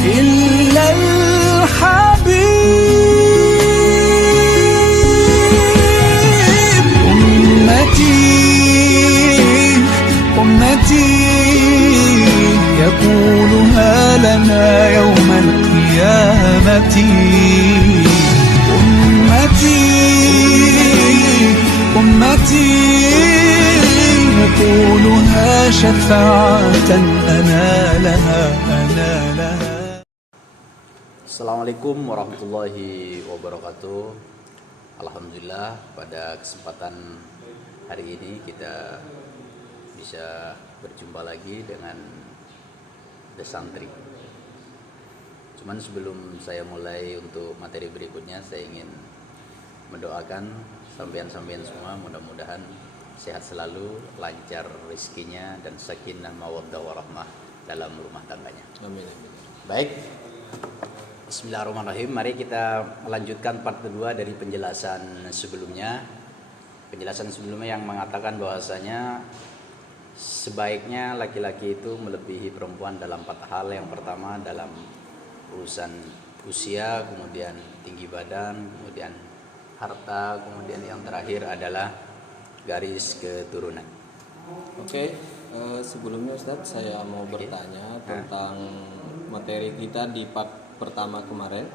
إلا الحبيب. أمتي يقولها لنا يوم القيامة. أمتي يقولها شفاعة أنا لها. Assalamualaikum warahmatullahi wabarakatuh. Alhamdulillah pada kesempatan hari ini kita bisa berjumpa lagi dengan The Santri. Cuman sebelum saya mulai untuk materi berikutnya, saya ingin mendoakan sampean-sampean semua mudah-mudahan sehat selalu, lancar rezekinya dan sakinah mawaddah warahmah dalam rumah tangganya. Amin. Baik. Bismillahirrahmanirrahim. Mari kita melanjutkan part kedua dari penjelasan sebelumnya. Penjelasan sebelumnya yang mengatakan bahwasanya sebaiknya laki-laki itu melebihi perempuan dalam 4 hal. Yang pertama dalam urusan usia, kemudian tinggi badan, kemudian harta, kemudian yang terakhir adalah garis keturunan. Oke, sebelumnya Ustadz saya mau bertanya tentang materi kita di part pertama kemarin,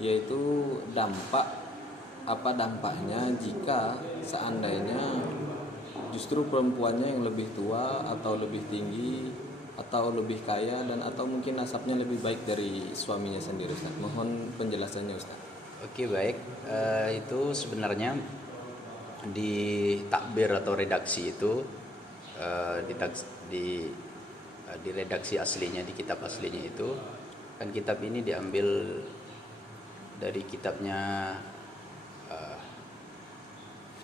yaitu dampaknya jika seandainya justru perempuannya yang lebih tua atau lebih tinggi atau lebih kaya dan atau mungkin nasabnya lebih baik dari suaminya sendiri, Ustaz. Mohon penjelasannya, Ustaz. Oke, baik. Itu sebenarnya di takbir atau redaksi itu di redaksi aslinya, di kitab aslinya itu kan kitab ini diambil dari kitabnya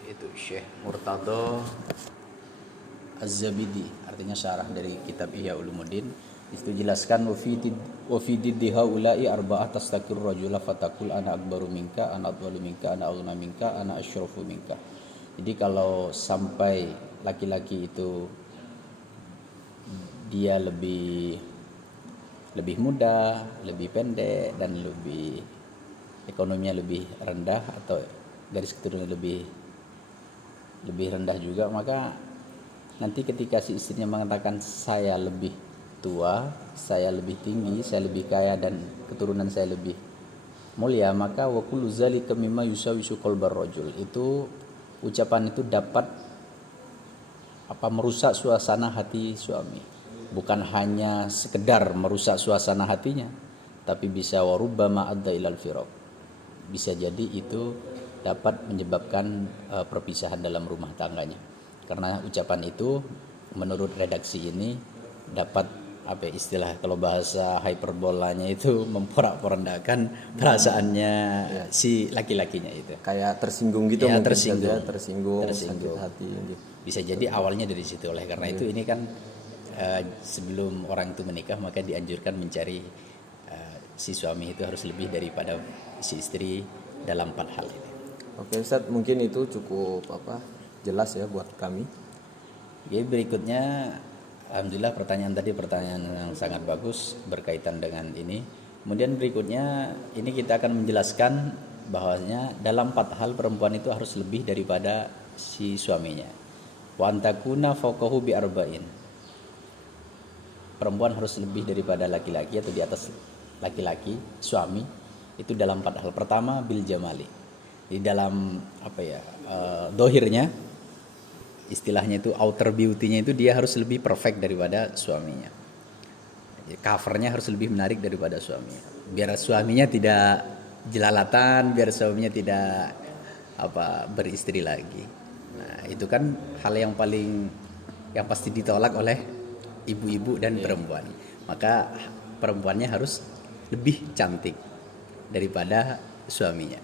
itu Syekh Murtadha Az-Zabidi, artinya syarah dari kitab Ihya Ulumuddin. Itu jelaskan wa fi diddi haula'i arba'ah tastaqir rajula fatakul ana akbaru minka, ana adwalu minka, ana aghna minka, ana asyrafu minka. Jadi kalau sampai laki-laki itu dia lebih muda, lebih pendek dan lebih ekonominya lebih rendah atau garis keturunan lebih rendah juga, maka nanti ketika si istrinya mengatakan saya lebih tua, saya lebih tinggi, saya lebih kaya dan keturunan saya lebih mulia, maka wa kullu zalika mimma yusawisu qalbar rajul, itu ucapan itu dapat merusak suasana hati suami. Bukan hanya sekedar merusak suasana hatinya, tapi bisa warubbama adda ilal firaq. Bisa jadi itu dapat menyebabkan perpisahan dalam rumah tangganya. Karena ucapan itu menurut redaksi ini dapat istilah kalau bahasa hyperbolanya itu memporak-porandakan perasaannya si laki-lakinya itu. Kayak tersinggung gitu, ya, mungkin tersinggung. sakit hati gitu. Bisa jadi awalnya dari situ. Oleh karena itu ini kan sebelum orang itu menikah maka dianjurkan mencari si suami itu harus lebih daripada si istri dalam 4 hal ini. Oke Ustadz, mungkin itu cukup jelas ya buat kami. Oke, berikutnya alhamdulillah pertanyaan yang sangat bagus berkaitan dengan ini. Kemudian berikutnya ini kita akan menjelaskan bahwasanya dalam 4 hal perempuan itu harus lebih daripada si suaminya. Wa antakuna fawqahu bi arba'in. Perempuan harus lebih daripada laki-laki atau di atas laki-laki, suami, itu dalam 4 hal. Pertama bil jamali. Di dalam dohirnya, istilahnya itu outer beauty-nya itu dia harus lebih perfect daripada suaminya. Jadi covernya harus lebih menarik daripada suaminya. Biar suaminya tidak jelalatan, biar suaminya tidak beristri lagi. Nah, itu kan hal yang pasti ditolak oleh ibu-ibu dan perempuan. Maka perempuannya harus lebih cantik daripada suaminya.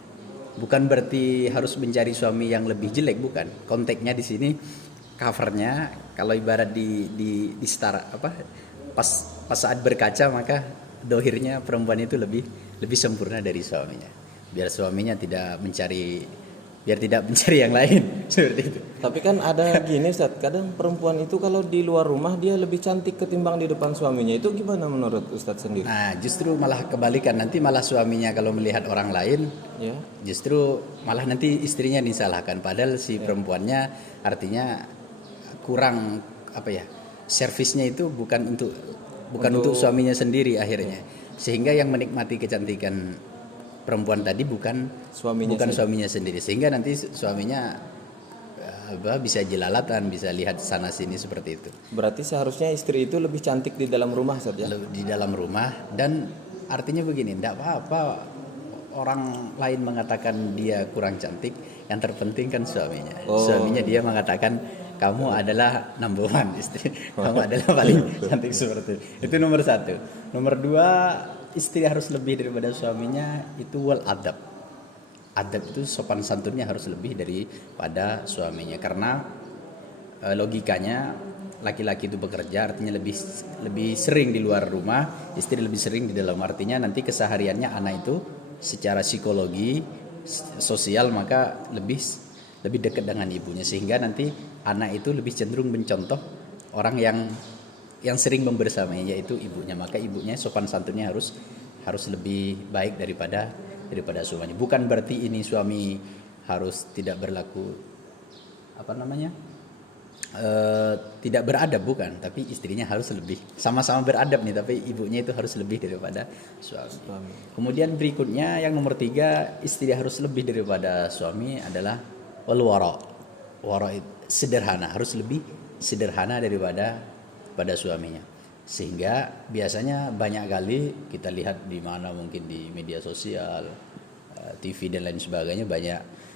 Bukan berarti harus mencari suami yang lebih jelek, bukan. Konteksnya di sini covernya kalau ibarat di setara pas saat berkaca maka dohirnya perempuan itu lebih sempurna dari suaminya. Biar suaminya tidak mencari biar tidak mencari yang lain seperti itu. Tapi kan ada gini Ustaz, kadang perempuan itu kalau di luar rumah dia lebih cantik ketimbang di depan suaminya. Itu gimana menurut Ustaz sendiri? Nah, justru malah kebalikan, nanti malah suaminya kalau melihat orang lain, Ya. justru malah nanti istrinya disalahkan, padahal si perempuannya artinya kurang apa ya, servisnya itu bukan untuk suaminya sendiri akhirnya, sehingga yang menikmati kecantikan perempuan tadi bukan suaminya sendiri, sehingga nanti suaminya bisa jelalatan, bisa lihat sana sini seperti itu. Berarti seharusnya istri itu lebih cantik di dalam rumah Ustaz ya? Di dalam rumah, dan artinya begini, tidak apa-apa orang lain mengatakan dia kurang cantik, yang terpenting kan suaminya. Suaminya dia mengatakan kamu adalah number one, istri kamu adalah paling cantik seperti itu nomor satu. Nomor dua, istri harus lebih daripada suaminya itu wal adab. Adab itu sopan santunnya harus lebih daripada suaminya, karena logikanya laki-laki itu bekerja artinya lebih sering di luar rumah, istri lebih sering di dalam, artinya nanti kesehariannya anak itu secara psikologi sosial maka lebih dekat dengan ibunya, sehingga nanti anak itu lebih cenderung mencontoh orang yang sering membersamainya, yaitu ibunya. Maka ibunya sopan santunnya harus lebih baik daripada suaminya. Bukan berarti ini suami harus tidak berlaku tidak beradab, bukan, tapi istrinya harus lebih, sama-sama beradab nih, tapi ibunya itu harus lebih daripada suami. Kemudian berikutnya yang nomor 3, istri harus lebih daripada suami adalah wara. Wara sederhana, harus lebih sederhana daripada suaminya. Sehingga biasanya banyak kali kita lihat di mana, mungkin di media sosial, TV dan lain sebagainya,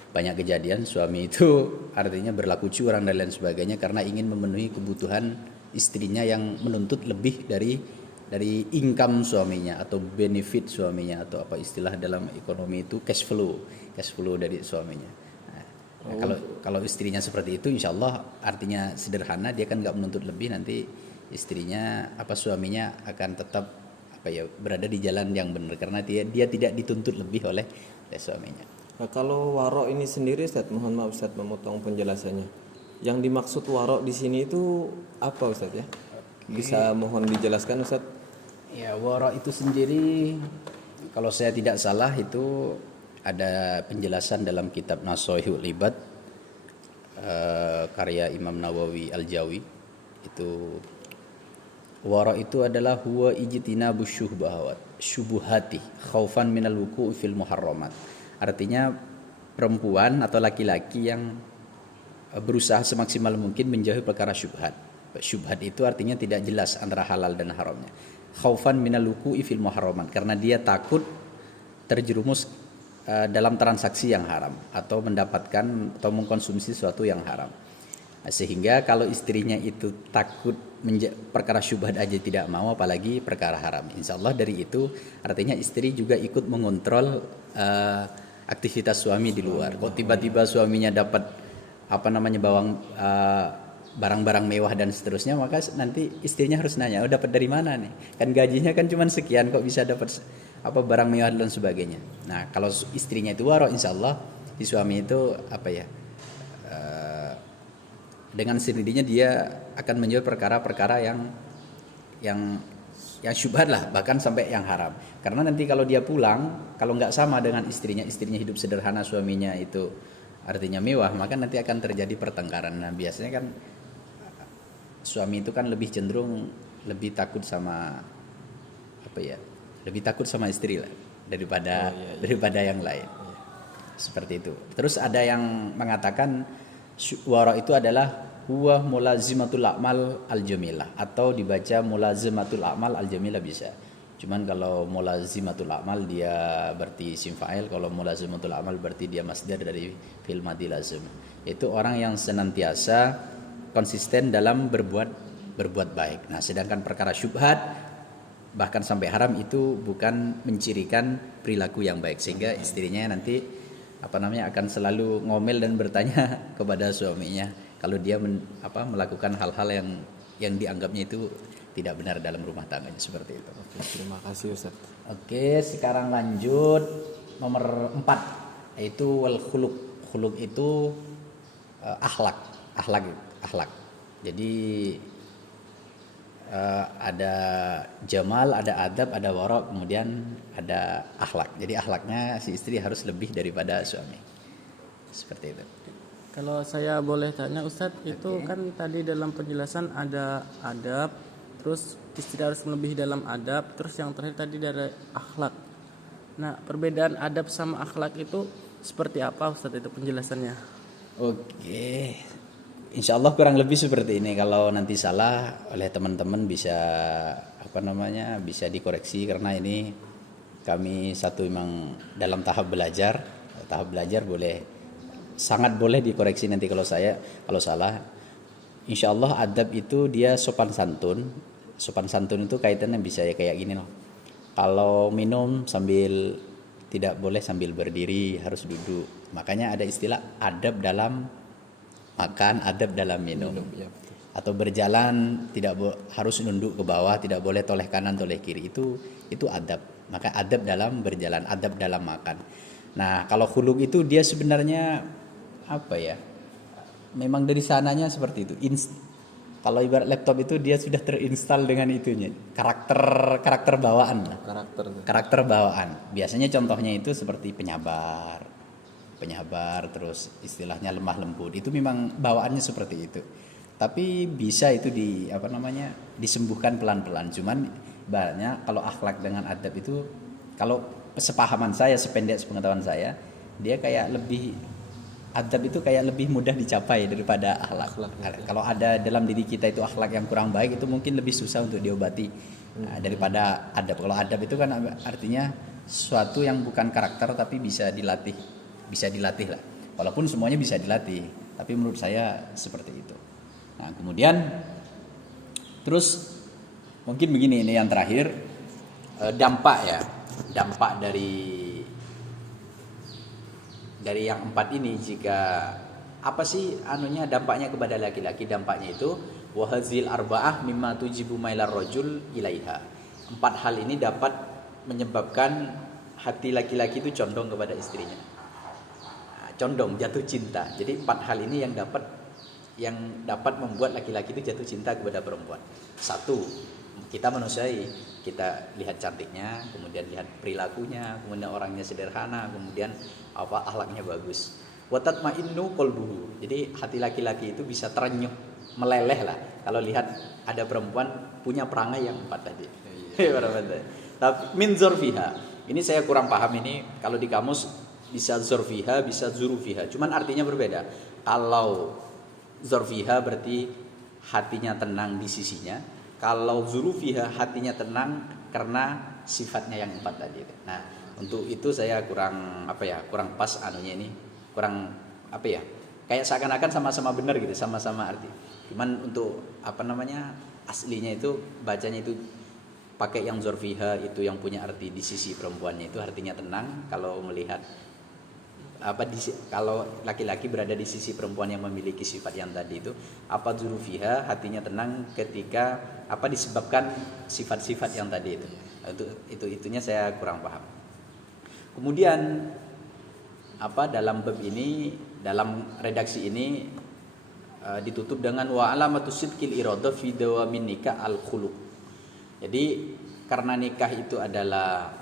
banyak kejadian suami itu artinya berlaku curang dan lain sebagainya karena ingin memenuhi kebutuhan istrinya yang menuntut lebih dari income suaminya atau benefit suaminya, atau apa istilah dalam ekonomi itu cash flow dari suaminya. Nah, kalau istrinya seperti itu, insya Allah artinya sederhana, dia kan nggak menuntut lebih, nanti istrinya suaminya akan tetap berada di jalan yang benar karena dia tidak dituntut lebih oleh suaminya. Nah, kalau warok ini sendiri Ustaz, mohon maaf Ustaz memotong penjelasannya. Yang dimaksud warok di sini itu apa Ustaz ya? Bisa mohon dijelaskan Ustaz? Ya, warok itu sendiri kalau saya tidak salah itu ada penjelasan dalam kitab Nasoihul Ibad karya Imam Nawawi Al-Jawi. Itu wara itu adalah huwa ijtinabu syubuhati khaufan minal wuqu'i fil muharramat. Artinya perempuan atau laki-laki yang berusaha semaksimal mungkin menjauhi perkara syubhat. Syubhat itu artinya tidak jelas antara halal dan haramnya. Khaufan minal wuqu'i fil muharramat, karena dia takut terjerumus dalam transaksi yang haram atau mendapatkan atau mengkonsumsi sesuatu yang haram. Sehingga kalau istrinya itu takut perkara syubhat aja tidak mau, apalagi perkara haram. Insya Allah dari itu artinya istri juga ikut mengontrol aktivitas suami di luar. Kalau tiba-tiba suaminya dapat barang-barang mewah dan seterusnya, maka nanti istrinya harus nanya, dapat dari mana nih? Kan gajinya kan cuma sekian, kok bisa dapat barang mewah dan sebagainya. Nah, kalau istrinya itu waro, insya Allah si suami itu dengan sendirinya dia akan menjauhi perkara-perkara yang syubhat lah, bahkan sampai yang haram. Karena nanti kalau dia pulang, kalau nggak sama dengan istrinya hidup sederhana, suaminya itu artinya mewah, maka nanti akan terjadi pertengkaran. Nah, biasanya kan suami itu kan lebih cenderung lebih takut sama istri lah daripada yang lain. Seperti itu. Terus ada yang mengatakan wara itu adalah huwa mulazimatul a'mal al-jamilah, atau dibaca mulazimatul a'mal al-jamilah bisa. Cuman kalau mulazimatul a'mal dia berarti isim fa'il, kalau mulazimatul a'mal berarti dia masdar dari fi'il madhi lazim. Itu orang yang senantiasa konsisten dalam berbuat baik. Nah, sedangkan perkara syubhat bahkan sampai haram itu bukan mencirikan perilaku yang baik, sehingga istrinya nanti akan selalu ngomel dan bertanya kepada suaminya kalau dia melakukan hal-hal yang dianggapnya itu tidak benar dalam rumah tangganya, seperti itu. Oke, terima kasih Ustaz. Oke, sekarang lanjut nomor 4, yaitu wal khuluq. Khuluq itu akhlak. Jadi ada jamal, ada adab, ada wara, kemudian ada akhlak. Jadi akhlaknya si istri harus lebih daripada suami. Seperti itu. Kalau saya boleh tanya Ustadz, itu kan tadi dalam penjelasan ada adab, terus istri harus melebihi dalam adab, terus yang terakhir tadi dari akhlak. Nah, perbedaan adab sama akhlak itu seperti apa Ustadz itu penjelasannya? Oke. Insya Allah kurang lebih seperti ini. Kalau nanti salah oleh teman-teman bisa bisa dikoreksi, karena ini kami satu memang dalam tahap belajar. Tahap belajar sangat boleh dikoreksi nanti kalau salah. Insya Allah adab itu dia sopan santun. Sopan santun itu kaitannya bisa ya kayak gini loh. Kalau minum tidak boleh sambil berdiri, harus duduk. Makanya ada istilah adab dalam makan, adab dalam minum. Atau berjalan harus nunduk ke bawah, tidak boleh toleh kanan, toleh kiri. Itu adab. Maka adab dalam berjalan, adab dalam makan. Nah, kalau khuluq itu dia sebenarnya memang dari sananya seperti itu. Kalau ibarat laptop itu dia sudah terinstal dengan itunya, karakter bawaan. Karakter bawaan. Biasanya contohnya itu seperti penyabar, terus istilahnya lemah lembut. Itu memang bawaannya seperti itu. Tapi bisa itu disembuhkan pelan-pelan. Cuman ibaratnya kalau akhlak dengan adab itu, kalau sepahaman saya, sependek sepengetahuan saya, dia kayak adab itu kayak lebih mudah dicapai daripada akhlak. Kalau ada dalam diri kita itu akhlak yang kurang baik, itu mungkin lebih susah untuk diobati daripada adab. Kalau adab itu kan artinya sesuatu yang bukan karakter tapi bisa dilatih lah. Walaupun semuanya bisa dilatih, tapi menurut saya seperti itu. Nah, kemudian terus mungkin begini, ini yang terakhir, dampak dari yang 4 ini. Jika apa sih dampaknya kepada laki-laki? Dampaknya itu wahazil arba'ah mimma tujibu mailar rajul ilaiha. 4 hal ini dapat menyebabkan hati laki-laki itu condong kepada istrinya. Condong, jatuh cinta. Jadi 4 hal ini yang dapat membuat laki-laki itu jatuh cinta kepada perempuan. 1, kita manusiai, kita lihat cantiknya, kemudian lihat perilakunya, kemudian orangnya sederhana, kemudian akhlaknya bagus. Wa tatma'innu qalbuhu. Jadi hati laki-laki itu bisa terenyuh, meleleh lah kalau lihat ada perempuan punya perangai yang 4 tadi. Tapi min zorfiha. Ini saya kurang paham ini, kalau di kamus bisa zorfiha, bisa zurufiha. Cuman artinya berbeda. Kalau zorfiha berarti hatinya tenang di sisinya. Kalau zurufiha hatinya tenang karena sifatnya yang 4 tadi. Nah, untuk itu saya kurang pas ini. Kayak seakan-akan sama-sama benar gitu, sama-sama arti. Cuman untuk aslinya itu bacanya itu pakai yang zorfiha, itu yang punya arti di sisi perempuannya itu artinya tenang kalau melihat kalau laki-laki berada di sisi perempuan yang memiliki sifat yang tadi itu. Zurufiha hatinya tenang ketika disebabkan sifat-sifat yang tadi itu. Itunya saya kurang paham. Kemudian dalam bab ini, dalam redaksi ini ditutup dengan wa alamatu sidqil irada fi dawamin nikah al khuluq. Jadi karena nikah itu adalah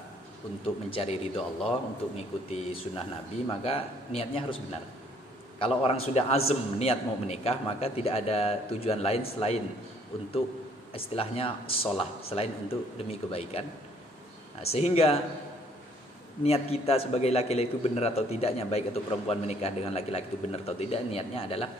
untuk mencari ridho Allah, untuk mengikuti sunnah Nabi, maka niatnya harus benar. Kalau orang sudah azam niat mau menikah, maka tidak ada tujuan lain selain untuk istilahnya sholah, selain untuk demi kebaikan. Nah, sehingga niat kita sebagai laki-laki itu benar atau tidaknya, baik atau perempuan menikah dengan laki-laki itu benar atau tidak, niatnya adalah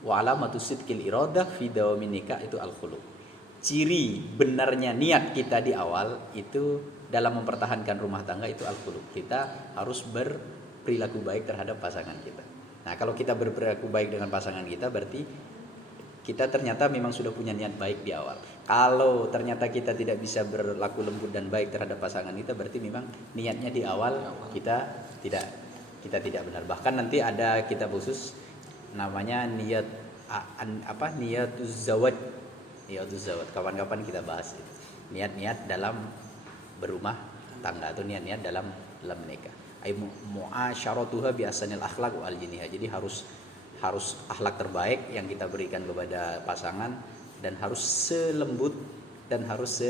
wa alamatu sidqil iradah fi dawamin nikah itu al-khuluq. Ciri benarnya niat kita di awal itu dalam mempertahankan rumah tangga itu al-khuluq. Kita harus berperilaku baik terhadap pasangan kita. Nah, kalau kita berperilaku baik dengan pasangan kita, berarti kita ternyata memang sudah punya niat baik di awal. Kalau ternyata kita tidak bisa berlaku lembut dan baik terhadap pasangan kita, berarti memang niatnya di awal kita tidak benar. Bahkan nanti ada kitab khusus namanya niyatuz zawaj. Kapan-kapan kita bahas itu. Niat-niat dalam berumah tangga atau niat-niat dalam menikah. ay mu'asyaratuha bi ahsanil akhlaq wal jiniha. Jadi harus akhlak terbaik yang kita berikan kepada pasangan, dan harus selembut dan harus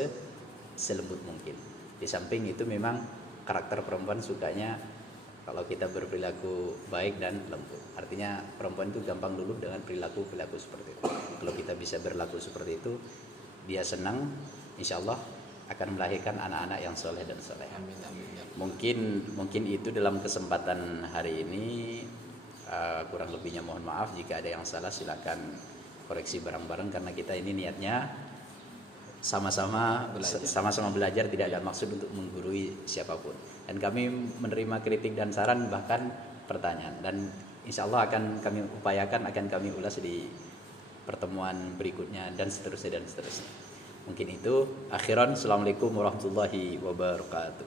selembut mungkin. Di samping itu memang karakter perempuan sukanya kalau kita berperilaku baik dan lembut. Artinya perempuan itu gampang luluh dengan perilaku seperti itu. Kalau kita bisa berlaku seperti itu, dia senang, insya Allah akan melahirkan anak-anak yang soleh dan soleh. Amin, amin. Ya. Mungkin itu dalam kesempatan hari ini. Kurang lebihnya mohon maaf. Jika ada yang salah silakan koreksi bareng-bareng, karena kita ini niatnya sama-sama belajar, tidak ada maksud untuk menggurui siapapun. Dan kami menerima kritik dan saran, bahkan pertanyaan, dan insya Allah akan kami upayakan, akan kami ulas di pertemuan berikutnya, dan seterusnya. Mungkin itu. Akhiran, assalamualaikum warahmatullahi wabarakatuh.